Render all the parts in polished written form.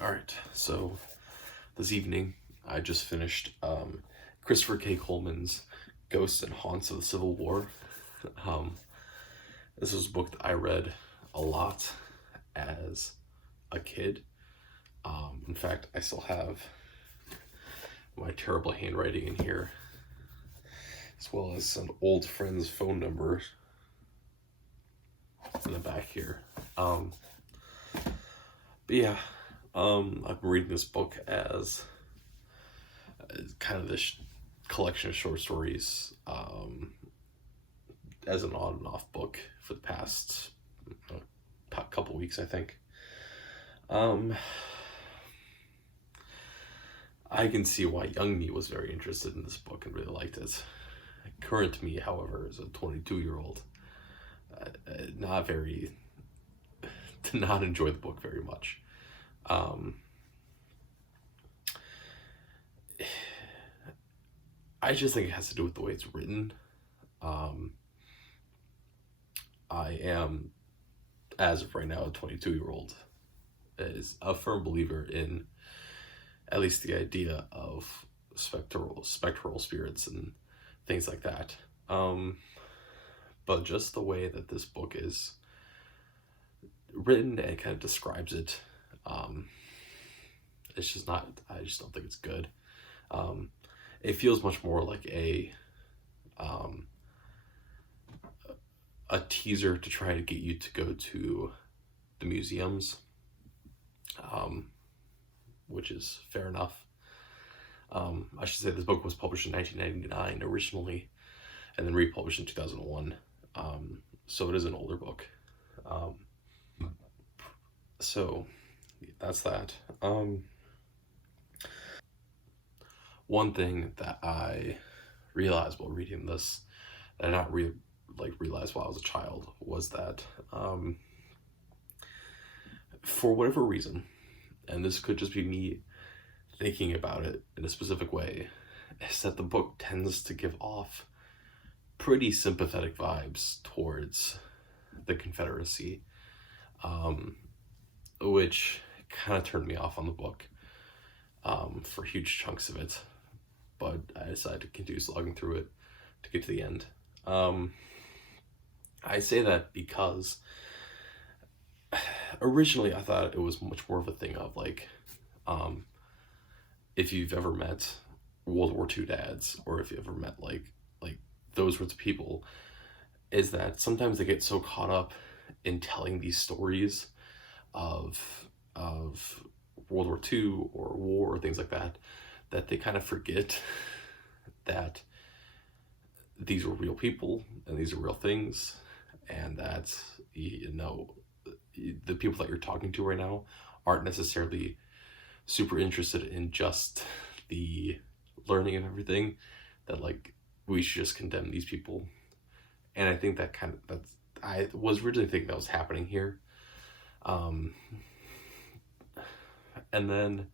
Alright, so this evening I just finished Christopher K. Coleman's Ghosts and Haunts of the Civil War. Um, this was a book that I read a lot as a kid. In fact, I still have my terrible handwriting in here, as well as some old friends' phone numbers in the back here. But yeah, I've been reading this book as kind of this collection of short stories, as an on and off book for the past couple weeks, I think. I can see why young me was very interested in this book and really liked it. Current me, however, is a 22-year-old. Did not enjoy the book very much. I just think it has to do with the way it's written. I am, as of right now, a 22-year-old, is a firm believer in at least the idea of spectral spirits and things like that. But just the way that this book is written and kind of describes it, it's just not, I just don't think it's good. It feels much more like a teaser to try to get you to go to the museums, which is fair enough. I should say this book was published in 1999 originally, and then republished in 2001. So it is an older book. So that's that. One thing that I realized while reading this, that I not realized while I was a child, was that for whatever reason, and this could just be me thinking about it in a specific way, is that the book tends to give off pretty sympathetic vibes towards the Confederacy, which kind of turned me off on the book for huge chunks of it. But I decided to continue slogging through it to get to the end. I say that because originally I thought it was much more of a thing of like, if you've ever met World War II dads, or if you ever met like those sorts of people, is that sometimes they get so caught up in telling these stories of World War II or war or things like that, that they kind of forget that these were real people and these are real things, and that, you know, the people that you're talking to right now aren't necessarily super interested in just the learning of everything, that like we should just condemn these people. And I think that I was originally thinking that was happening here. And then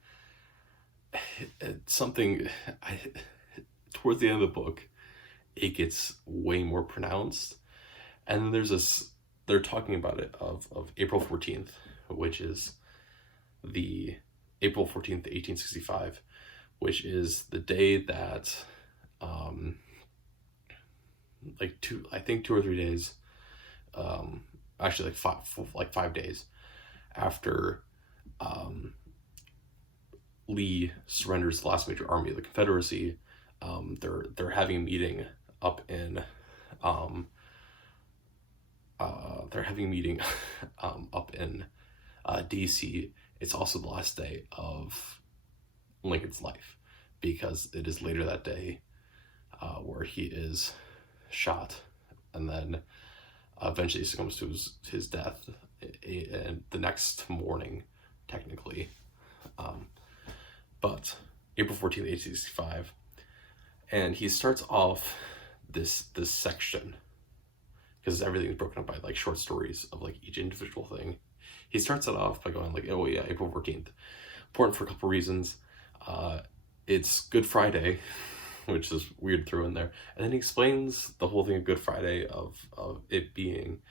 towards the end of the book, it gets way more pronounced. And then they're talking about it of April 14th, which is the April 14th, 1865, which is the day that, I think 2 or 3 days, actually like 5 days after Lee surrenders the last major army of the Confederacy. They're having a meeting up in DC. It's also the last day of Lincoln's life, because it is later that day where he is shot, and then eventually succumbs to his death and the next morning, technically. But April 14th, 1865, and he starts off this section, because everything's broken up by like short stories of like each individual thing. He starts it off by going like, oh yeah, April 14th. Important for a couple reasons. It's Good Friday, which is weird to throw in there. And then he explains the whole thing of Good Friday of it being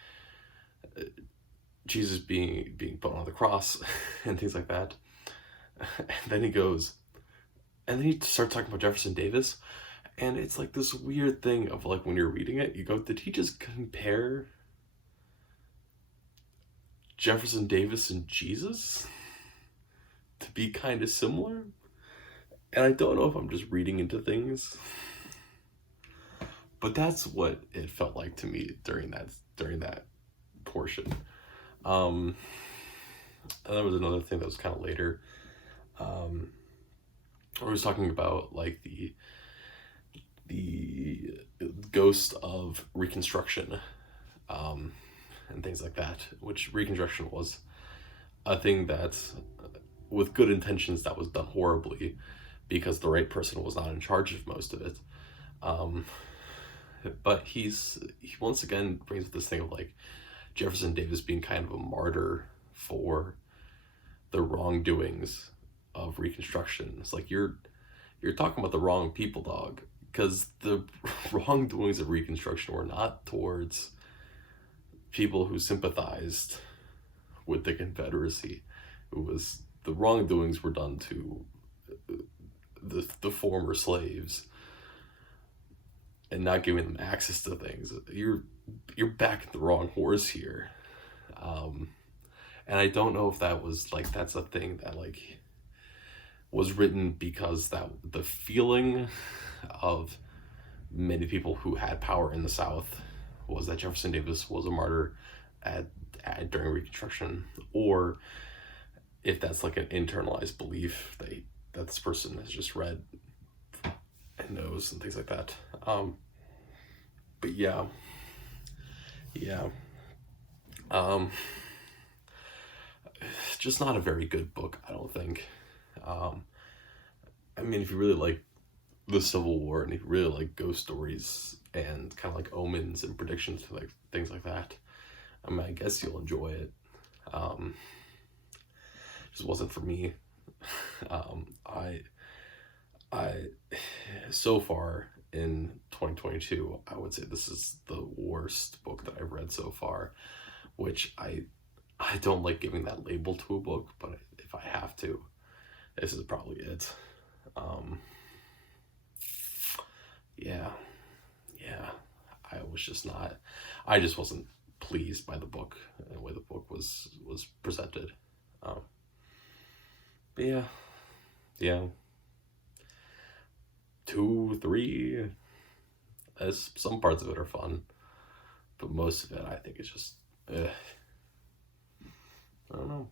Jesus being put on the cross and things like that. And then he goes, and then he starts talking about Jefferson Davis, and it's like this weird thing of like when you're reading it, you go, did he just compare Jefferson Davis and Jesus to be kind of similar? And I don't know if I'm just reading into things, but that's what it felt like to me during that portion. And there was another thing that was kind of later. I was talking about like the ghost of Reconstruction, and things like that. Which Reconstruction was a thing that, with good intentions, that was done horribly because the right person was not in charge of most of it. But he once again brings up this thing of like Jefferson Davis being kind of a martyr for the wrongdoings of Reconstruction. It's like you're talking about the wrong people, dog, because the wrongdoings of Reconstruction were not towards people who sympathized with the Confederacy. It was, the wrongdoings were done to the former slaves and not giving them access to things. You're backing the wrong horse here. And I don't know if that was like, that's a thing that like was written because that the feeling of many people who had power in the South was that Jefferson Davis was a martyr during Reconstruction, or if that's like an internalized belief that this person has just read and knows and things like that. But yeah. It's just not a very good book, I don't think. I mean, if you really like the Civil War and if you really like ghost stories and kind of like omens and predictions and like things like that, I mean, I guess you'll enjoy it. Just wasn't for me. I so far in 2022, I would say this is the worst book that I've read so far, which I don't like giving that label to a book, but if I have to, this is probably it. Yeah. I just wasn't pleased by the book and the way the book was presented. But yeah. 2, 3, as some parts of it are fun, but most of it I think is just, I don't know.